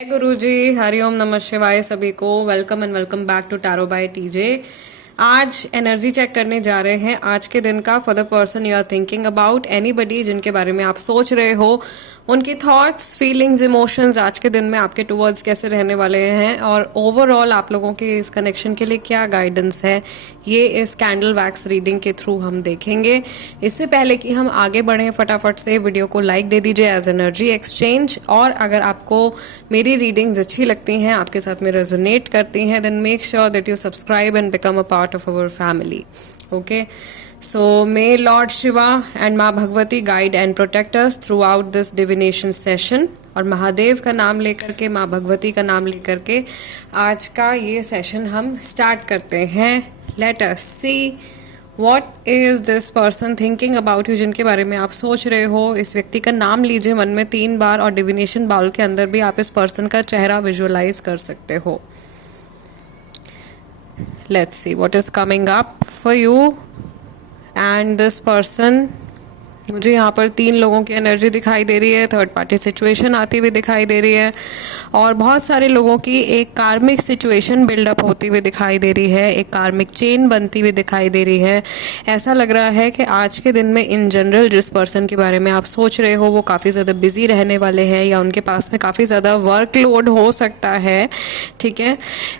जय गुरु जी, हरिओम नमः शिवाय सभी को। Welcome and welcome back to tarot by TJ. आज एनर्जी चेक करने जा रहे हैं आज के दिन का for the person you are thinking about, anybody जिनके बारे में आप सोच रहे हो, उनकी थॉट्स, फीलिंग्स, इमोशंस आज के दिन में आपके टुवर्ड्स कैसे रहने वाले हैं और ओवरऑल आप लोगों के इस कनेक्शन के लिए क्या गाइडेंस है, ये इस कैंडल वैक्स रीडिंग के थ्रू हम देखेंगे। इससे पहले कि हम आगे बढ़ें, फटाफट से वीडियो को लाइक दे दीजिए एज एनर्जी एक्सचेंज। और अगर आपको मेरी रीडिंग्स अच्छी लगती हैं, आपके साथ में रेजोनेट करती हैं, then make sure that you subscribe and become a part of our family. Okay, so may Lord Shiva and माँ Bhagwati guide and protect us throughout this divination session। और महादेव का नाम लेकर के, माँ भगवती का नाम लेकर के आज का ये सेशन हम स्टार्ट करते हैं। Let us see what is this person thinking about you, जिनके बारे में आप सोच रहे हो। इस व्यक्ति का नाम लीजिए मन में 3 बार और डिविनेशन बाउल के अंदर भी आप इस पर्सन का चेहरा विजुअलाइज कर सकते हो। Let's see what is coming up for you and this person। मुझे यहाँ पर 3 लोगों की एनर्जी दिखाई दे रही है, थर्ड पार्टी सिचुएशन आती हुई दिखाई दे रही है और बहुत सारे लोगों की एक कार्मिक सिचुएशन बिल्डअप होती हुई दिखाई दे रही है, एक कार्मिक चेन बनती हुई दिखाई दे रही है। ऐसा लग रहा है कि आज के दिन में इन जनरल जिस पर्सन के बारे में आप सोच रहे हो वो काफ़ी ज़्यादा बिजी रहने वाले हैं या उनके पास में काफ़ी ज़्यादा वर्कलोड हो सकता है, ठीक है,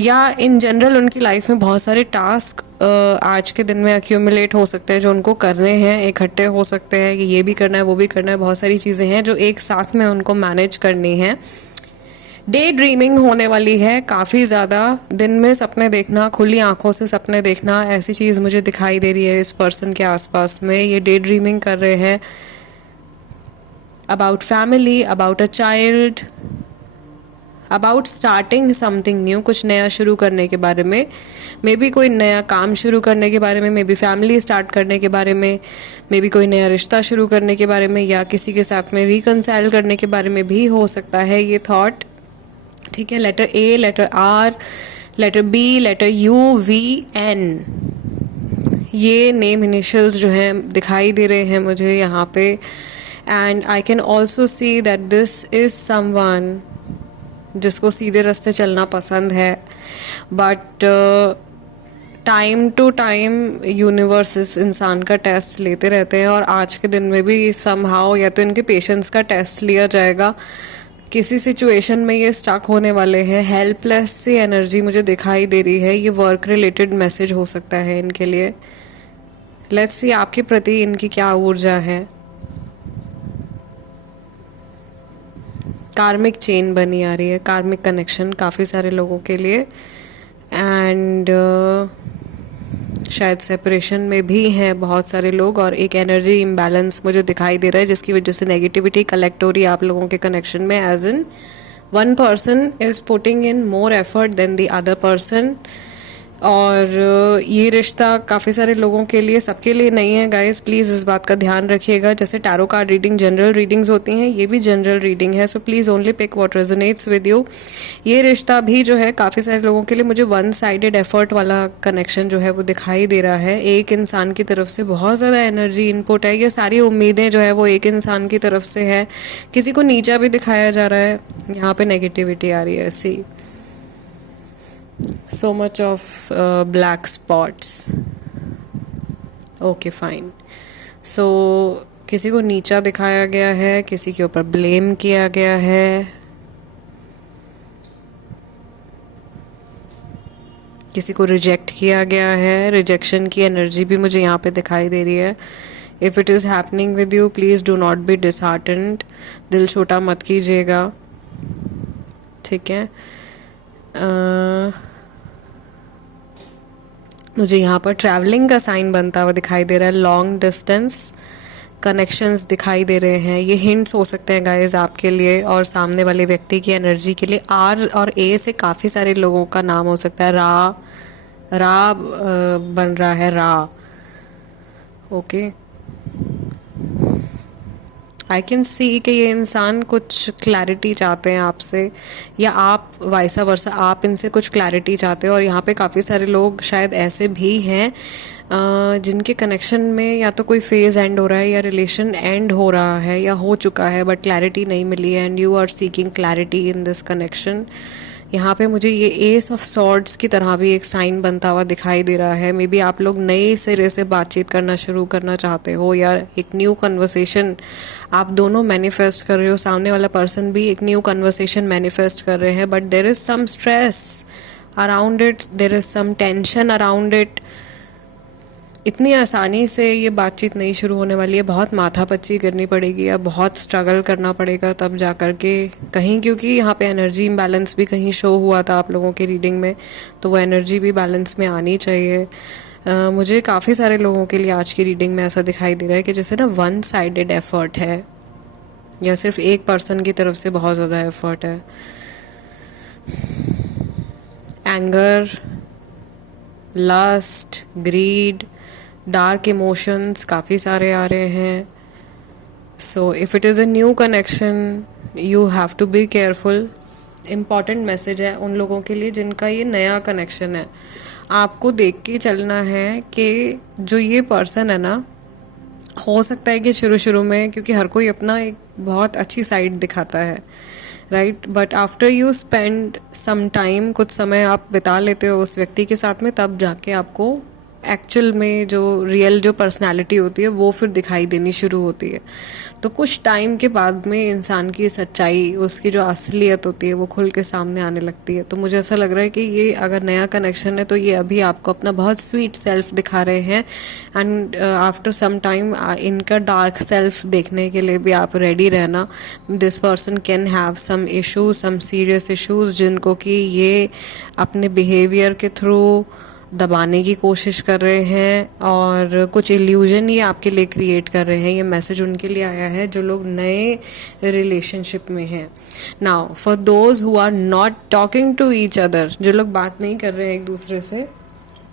या इन जनरल उनकी लाइफ में बहुत सारे टास्क आज के दिन में अक्यूमुलेट हो सकते हैं जो उनको करने हैं, इकट्ठे हो सकते हैं कि ये भी करना है वो भी करना है, बहुत सारी चीज़ें हैं जो एक साथ में उनको मैनेज करनी है। डे ड्रीमिंग होने वाली है काफ़ी ज़्यादा, दिन में सपने देखना, खुली आंखों से सपने देखना, ऐसी चीज़ मुझे दिखाई दे रही है इस पर्सन के आसपास में। ये डे ड्रीमिंग कर रहे हैं about family, about a child, about starting something new, कुछ नया शुरू करने के बारे में, मे बी कोई नया काम शुरू करने के बारे में, मे बी फैमिली स्टार्ट करने के बारे में, मे बी कोई नया रिश्ता शुरू करने के बारे में या किसी के साथ में रिकनसाइल करने के बारे में भी हो सकता है ये थॉट, ठीक है। Letter A, letter R, letter B, letter U, V, N, ये नेम इनिशियल्स जो हैं दिखाई दे रहे हैं मुझे यहाँ पे। And I can also see that this is someone जिसको सीधे रास्ते चलना पसंद है, but time to time universe इस इंसान का टेस्ट लेते रहते हैं और आज के दिन में भी समहाउ या तो इनके पेशेंस का टेस्ट लिया जाएगा, किसी सिचुएशन में ये स्टक होने वाले हैं। हेल्पलेस सी एनर्जी मुझे दिखाई दे रही है, ये वर्क रिलेटेड मैसेज हो सकता है इनके लिए। लेट्स सी आपके प्रति इनकी क्या ऊर्जा है। कार्मिक चेन बनी आ रही है, कार्मिक कनेक्शन काफ़ी सारे लोगों के लिए एंड शायद सेपरेशन में भी हैं बहुत सारे लोग और एक एनर्जी इम्बैलेंस मुझे दिखाई दे रहा है जिसकी वजह से नेगेटिविटी कलेक्ट हो रही है आप लोगों के कनेक्शन में, as in one person is putting in more effort than the other person. और ये रिश्ता काफ़ी सारे लोगों के लिए, सबके लिए नहीं है गाइस, प्लीज़ इस बात का ध्यान रखिएगा। जैसे tarot card reading general readings होती हैं, ये भी जनरल रीडिंग है, so please only pick what resonates with you. ये रिश्ता भी जो है काफ़ी सारे लोगों के लिए मुझे वन साइडेड एफर्ट वाला कनेक्शन जो है वो दिखाई दे रहा है। एक इंसान की तरफ से बहुत ज़्यादा एनर्जी इनपुट है, ये सारी उम्मीदें जो है वो एक इंसान की तरफ से है, किसी को नीचा भी दिखाया जा रहा है, यहाँ पे नेगेटिविटी आ रही है। सी so much of black spots, okay fine, so किसी को नीचा दिखाया गया है, किसी के ऊपर ब्लेम किया गया है, किसी को रिजेक्ट किया गया है, रिजेक्शन की एनर्जी भी मुझे यहाँ पे दिखाई दे रही है। If it is happening with you please do not be disheartened, दिल छोटा मत कीजिएगा, ठीक है। मुझे यहाँ पर ट्रैवलिंग का साइन बनता हुआ दिखाई दे रहा है, लॉन्ग डिस्टेंस कनेक्शंस दिखाई दे रहे हैं। ये हिंट्स हो सकते हैं गाइज आपके लिए और सामने वाले व्यक्ति की एनर्जी के लिए। आर और ए से काफ़ी सारे लोगों का नाम हो सकता है, रा बन रहा है, रा, ओके। आई कैन सी कि ये इंसान कुछ क्लैरिटी चाहते हैं आपसे, या आप वाइसा वर्सा आप इनसे कुछ क्लैरिटी चाहते हो। और यहाँ पे काफ़ी सारे लोग शायद ऐसे भी हैं जिनके कनेक्शन में या तो कोई फेज़ एंड हो रहा है या रिलेशन एंड हो रहा है या हो चुका है, बट क्लैरिटी नहीं मिली है, and you are seeking clarity in this connection. यहाँ पे मुझे ये एस ऑफ सॉर्ड्स की तरह भी एक साइन बनता हुआ दिखाई दे रहा है। मे बी आप लोग नए सिरे से बातचीत करना शुरू करना चाहते हो, या एक न्यू कन्वर्सेशन आप दोनों मैनिफेस्ट कर रहे हो, सामने वाला पर्सन भी एक न्यू कन्वर्सेशन मैनिफेस्ट कर रहे हैं, but there is some stress around it, there is some tension around it. इतनी आसानी से ये बातचीत नहीं शुरू होने वाली है, बहुत माथापच्ची करनी पड़ेगी या बहुत स्ट्रगल करना पड़ेगा तब जा कर के कहीं, क्योंकि यहाँ पे एनर्जी इम्बैलेंस भी कहीं शो हुआ था आप लोगों की रीडिंग में, तो वो एनर्जी भी बैलेंस में आनी चाहिए। मुझे काफ़ी सारे लोगों के लिए आज की रीडिंग में ऐसा दिखाई दे रहा है कि जैसे ना वन साइडेड एफर्ट है, या सिर्फ एक पर्सन की तरफ से बहुत ज़्यादा एफर्ट है। Anger, lust, greed, dark emotions काफ़ी सारे आ रहे हैं। So if it is a new connection you have to be careful. Important message है उन लोगों के लिए जिनका ये नया कनेक्शन है। आपको देख के चलना है कि जो ये पर्सन है ना, हो सकता है कि शुरू शुरू में, क्योंकि हर कोई अपना एक बहुत अच्छी साइड दिखाता है, right, but after you spend some time, कुछ समय आप बिता लेते हो उस व्यक्ति के साथ में, तब जाके आपको एक्चुअल में जो रियल जो पर्सनालिटी होती है वो फिर दिखाई देनी शुरू होती है। तो कुछ टाइम के बाद में इंसान की सच्चाई, उसकी जो असलियत होती है वो खुल के सामने आने लगती है। तो मुझे ऐसा लग रहा है कि ये अगर नया कनेक्शन है तो ये अभी आपको अपना बहुत स्वीट सेल्फ दिखा रहे हैं, एंड आफ्टर सम टाइम इनका डार्क सेल्फ देखने के लिए भी आप रेडी रहना। This person can have some issues, some serious issues, जिनको कि ये अपने बिहेवियर के थ्रू दबाने की कोशिश कर रहे हैं, और कुछ इल्यूजन ये आपके लिए क्रिएट कर रहे हैं। ये मैसेज उनके लिए आया है जो लोग नए रिलेशनशिप में हैं। Now for those who are not talking to each other, जो लोग बात नहीं कर रहे हैं एक दूसरे से,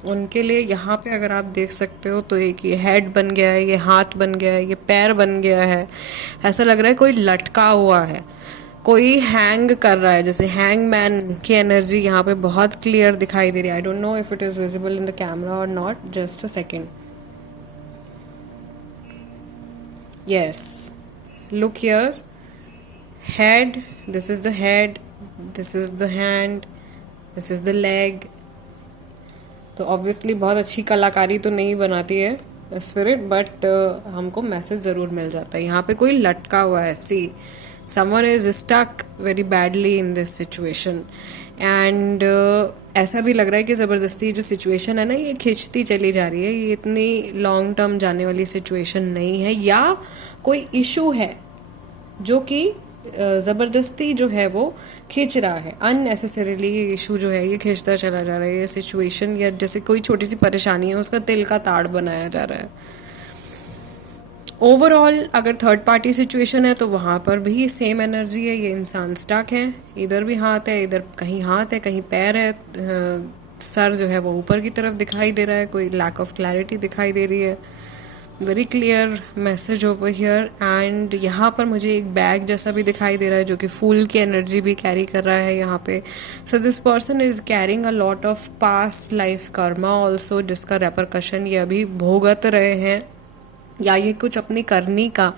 उनके लिए यहाँ पे अगर आप देख सकते हो तो एक ये हेड बन गया है, ये हाथ बन गया है, ये पैर बन गया है। ऐसा लग रहा है कोई लटका हुआ है, कोई हैंग कर रहा है, जैसे हैंग मैन की एनर्जी यहाँ पे बहुत क्लियर दिखाई दे रही है। I don't know if it is visible in the camera और not, just a second. Yes, look here, head, this is the head, this is the hand, this is the leg. तो obviously बहुत अच्छी कलाकारी तो नहीं बनाती है spirit, but हमको मैसेज ज़रूर मिल जाता है। यहाँ पे कोई लटका हुआ है, सी someone is stuck very badly in this situation, and ऐसा भी लग रहा है कि ज़बरदस्ती जो सिचुएशन है ना ये खिंचती चली जा रही है, ये इतनी लॉन्ग टर्म जाने वाली सिचुएशन नहीं है, या कोई इशू है जो कि ज़बरदस्ती जो है वो खींच रहा है, अननेसेसरीली ये इशू जो है ये खींचता चला जा रहा है। ये सिचुएशन या जैसे कोई छोटी सी परेशानी है उसका तिल का ताड़ बनाया जा रहा है। ओवरऑल अगर थर्ड पार्टी सिचुएशन है तो वहाँ पर भी सेम एनर्जी है, ये इंसान स्टक है, इधर भी हाथ है, इधर कहीं हाथ है, कहीं पैर है, सर जो है वो ऊपर की तरफ दिखाई दे रहा है, कोई लैक ऑफ क्लैरिटी दिखाई दे रही है। Very clear message over here, and यहाँ पर मुझे एक बैग जैसा भी दिखाई दे रहा है जो कि फूल की एनर्जी भी कैरी कर रहा है यहाँ पे। So this person is carrying a lot of past life Karma also, जिसका रेपरकशन ये अभी भुगत रहे हैं, या ये कुछ अपनी करनी का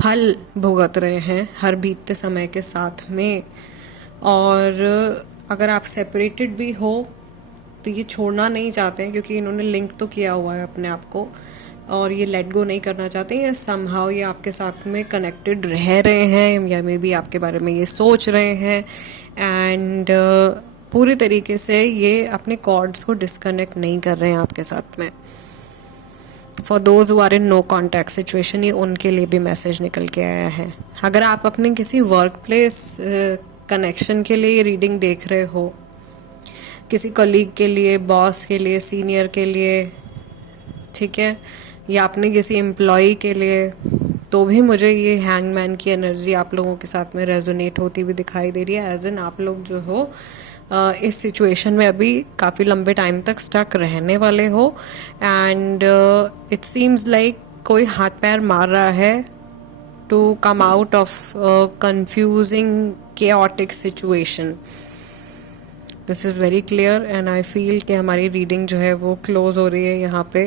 फल भुगत रहे हैं हर बीतते समय के साथ में। और अगर आप सेपरेटेड भी हो तो ये छोड़ना नहीं चाहते हैं, क्योंकि इन्होंने लिंक तो किया हुआ है अपने आप को, और ये लेट गो नहीं करना चाहते हैं। समहाउ ये आपके साथ में कनेक्टेड रह रहे हैं, या मे बी आपके बारे में ये सोच रहे हैं, एंड पूरी तरीके से ये अपने कॉर्ड्स को डिस्कनेक्ट नहीं कर रहे हैं आपके साथ में। For those who are in no contact situation, ये उनके लिए भी मैसेज निकल के आया है। अगर आप अपने किसी वर्क प्लेस कनेक्शन के लिए ये रीडिंग देख रहे हो, किसी कलीग के लिए, बॉस के लिए, सीनियर के लिए, ठीक है, या अपने किसी एम्प्लॉई के लिए, तो भी मुझे ये हैंगमैन की एनर्जी आप लोगों के साथ में रेजोनेट होती हुई दिखाई दे रही है। एज इन आप लोग जो हो इस सिचुएशन में अभी काफ़ी लंबे टाइम तक स्टक रहने वाले हो, एंड इट सीम्स लाइक कोई हाथ पैर मार रहा है to come out of a confusing, chaotic situation. This is very clear and I feel कि हमारी रीडिंग जो है वो क्लोज हो रही है यहाँ पे.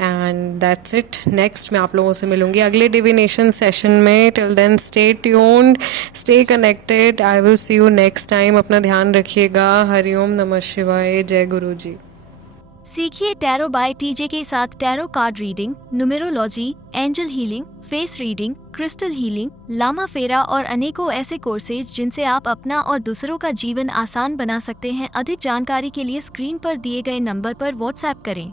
And that's it. नेक्स्ट मैं आप लोगों से मिलूंगी अगले डिविनेशन सेशन में. Till then stay tuned, stay connected. I will see you next time. अपना ध्यान रखिएगा. हरिओम नमः शिवाय. जय गुरु जी. सीखिए टैरो बाय टीजे के साथ tarot card reading, numerology, angel healing, face reading, crystal healing, Lama Fera और अनेकों ऐसे कोर्सेज जिनसे आप अपना और दूसरों का जीवन आसान बना सकते हैं. अधिक जानकारी के लिए स्क्रीन पर दिए गए नंबर पर व्हाट्सएप करें.